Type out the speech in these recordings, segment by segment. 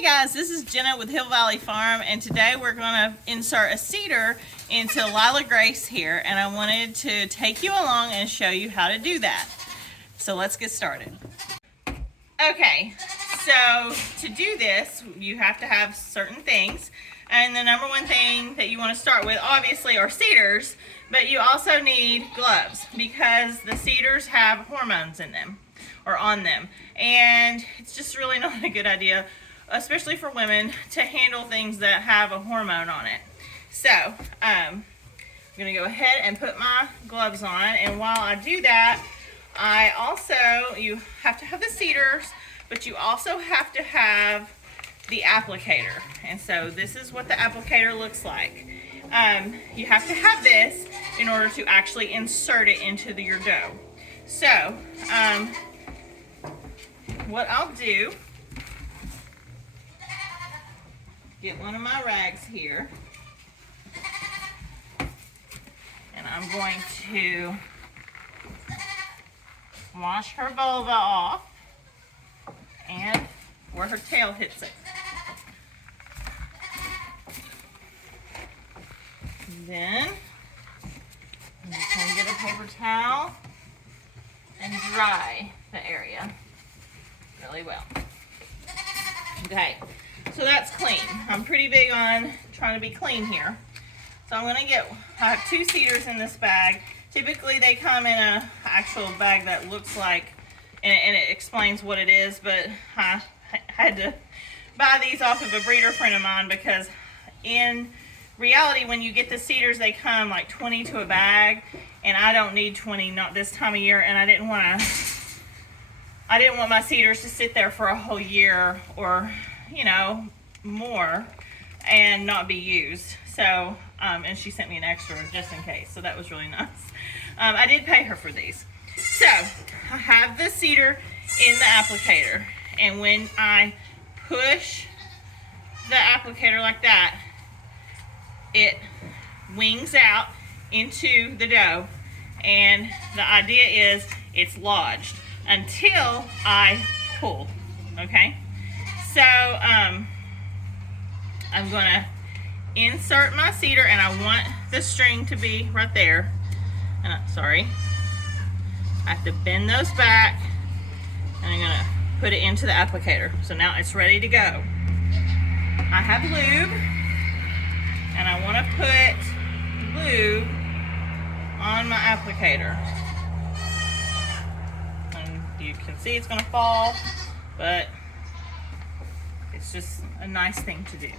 Hey guys, this is Jenna with Hill Valley Farm, and today we're going to insert a cedar into Lila Grace here, and I wanted to take you along and show you how to do that. So let's get started. Okay, so to do this, you have to have certain things, and the number one thing that you want to start with obviously are cedars, but you also need gloves because the cedars have hormones in them or on them, and it's just really not a good idea, especially for women, to handle things that have a hormone on it. So I'm gonna go ahead and put my gloves on, and while I do that, you have to have the cedars, but you also have to have the applicator. And so this is what the applicator looks like. You have to have this in order to actually insert it into your dough. So what I'll do, get one of my rags here, and I'm going to wash her vulva off and where her tail hits it. Then I'm just going to get a paper towel and dry the area really well. Okay. So that's clean. I'm pretty big on trying to be clean here. So I have 2 cedars in this bag. Typically they come in a actual bag that looks like, and it explains what it is, but I had to buy these off of a breeder friend of mine because in reality when you get the cedars they come like 20 to a bag, and I don't need 20, not this time of year, and I didn't want my cedars to sit there for a whole year or more and not be used. So and she sent me an extra just in case, so that was really nice. I did pay her for these. So I have the cedar in the applicator, and when I push the applicator like that, it wings out into the dough, and the idea is it's lodged until I pull. Okay, so I'm gonna insert my cedar, and I want the string to be right there, and I have to bend those back, and I'm gonna put it into the applicator. So now it's ready to go. I have lube, and I want to put lube on my applicator, and you can see it's gonna fall, but it's just a nice thing to do.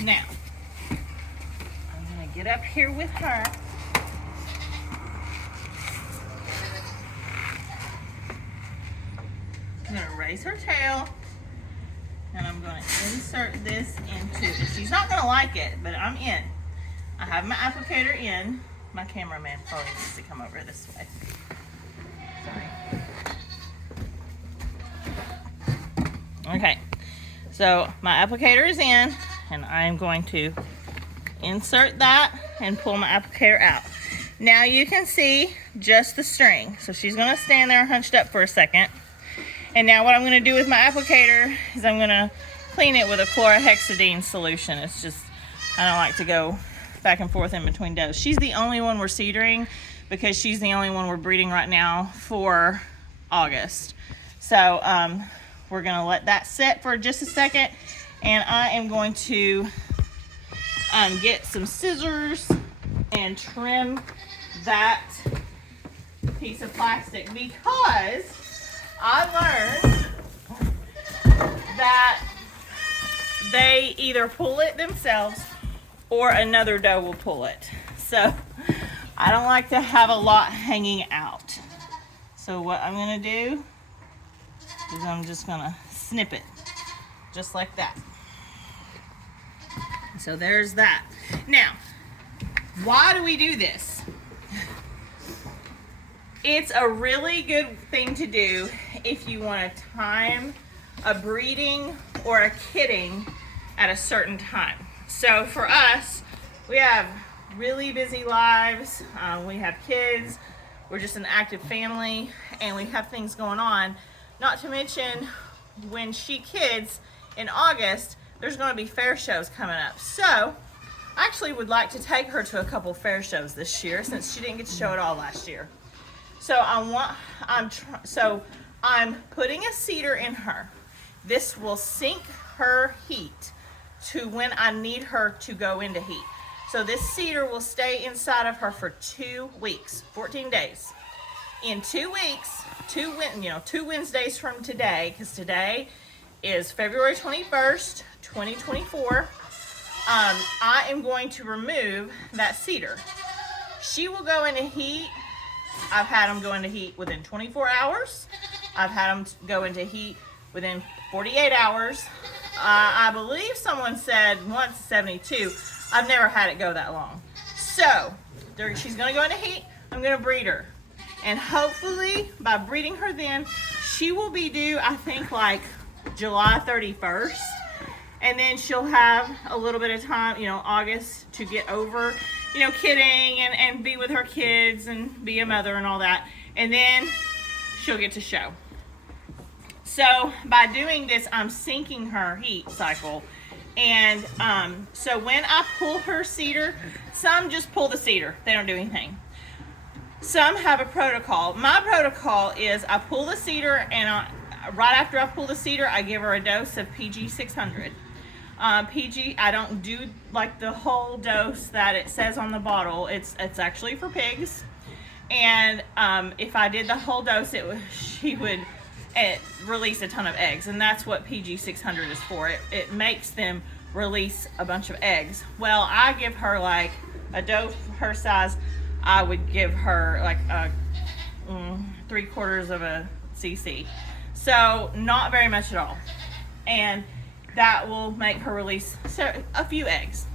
Now, I'm going to get up here with her. I'm going to raise her tail, and I'm going to insert this into it. She's not going to like it, but I'm in. I have my applicator in. My cameraman probably needs to come over this way. Sorry. Okay, so my applicator is in, and I'm going to insert that and pull my applicator out. Now you can see just the string. So she's going to stand there hunched up for a second. And now what I'm going to do with my applicator is I'm going to clean it with a chlorhexidine solution. It's just, I don't like to go back and forth in between doughs. She's the only one we're cedering because she's the only one we're breeding right now for August. So we're going to let that set for just a second, and I am going to get some scissors and trim that piece of plastic, because I learned that they either pull it themselves or another doe will pull it. So I don't like to have a lot hanging out. So what I'm going to do is I'm just going to snip it just like that. So there's that. Now, why do we do this? It's a really good thing to do if you want to time a breeding or a kidding at a certain time. So for us, we have really busy lives. We have kids. we're just an active family and we have things going on. Not to mention, when she kids in August, there's going to be fair shows coming up. So I actually would like to take her to a couple fair shows this year since she didn't get to show it all last year. So I'm putting a CIDR in her. This will sync her heat to when I need her to go into heat. So this CIDR will stay inside of her for 2 weeks, 14 days. In 2 weeks, 2 Wednesdays from today, because today is February 21st, 2024, I am going to remove that CIDR. She will go into heat. I've had them go into heat within 24 hours. I've had them go into heat within 48 hours. I believe someone said once 72. I've never had it go that long. So she's going to go into heat. I'm going to breed her. And hopefully by breeding her then, she will be due, I think, like July 31st. And then she'll have a little bit of time, August, to get over, kidding and be with her kids and be a mother and all that. And then she'll get to show. So by doing this, I'm syncing her heat cycle. And so when I pull her CIDR, some just pull the CIDR. They don't do anything. Some have a protocol. My protocol is I pull the CIDR, and right after I pull the CIDR, I give her a dose of PG 600. I don't do like the whole dose that it says on the bottle. It's actually for pigs. And if I did the whole dose, she would release a ton of eggs, and that's what PG 600 is for. It makes them release a bunch of eggs. Well, I give her like a dose her size. I would give her like a 3/4 of a cc, so not very much at all, and that will make her release a few eggs.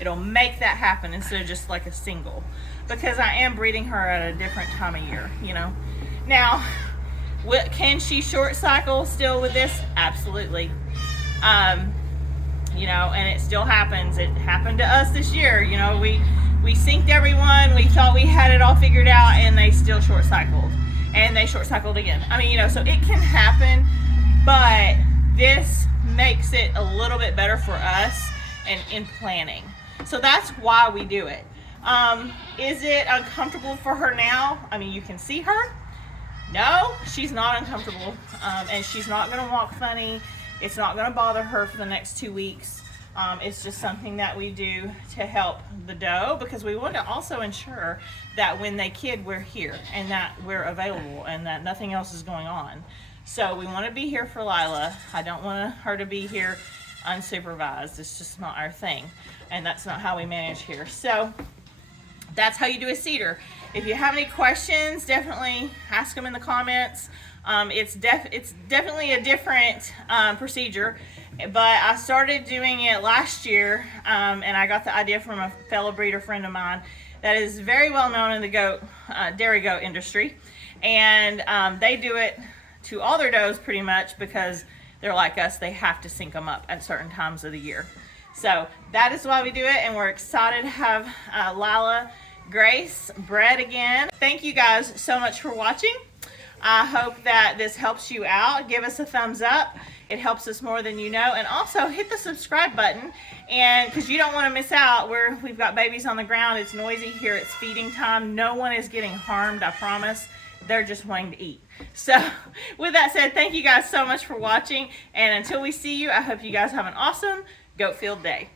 It'll make that happen instead of just like a single, because I am breeding her at a different time of year. Now, can she short cycle still with this? Absolutely. And it still happens. It happened to us this year. We synced everyone. We thought we had it all figured out, and they still short cycled, and they short cycled again. So it can happen, but this makes it a little bit better for us and in planning. So that's why we do it. Is it uncomfortable for her now? You can see her. No, she's not uncomfortable, and she's not going to walk funny. It's not going to bother her for the next 2 weeks. It's just something that we do to help the doe, because we want to also ensure that when they kid, we're here and that we're available and that nothing else is going on. So we want to be here for Lila. I don't want her to be here unsupervised. It's just not our thing, and that's not how we manage here. So that's how you do a CIDR. If you have any questions, definitely ask them in the comments. It's definitely a different procedure, but I started doing it last year, and I got the idea from a fellow breeder friend of mine that is very well known in the dairy goat industry, and they do it to all their does pretty much because they're like us. They have to sync them up at certain times of the year. So that is why we do it, and we're excited to have Lila Grace bred again. Thank you guys so much for watching. I hope that this helps you out. Give us a thumbs up. It helps us more than you know. And also hit the subscribe button, and because you don't want to miss out. We've got babies on the ground. It's noisy here. It's feeding time. No one is getting harmed, I promise. They're just wanting to eat. So with that said, thank you guys so much for watching. And until we see you, I hope you guys have an awesome goat field day.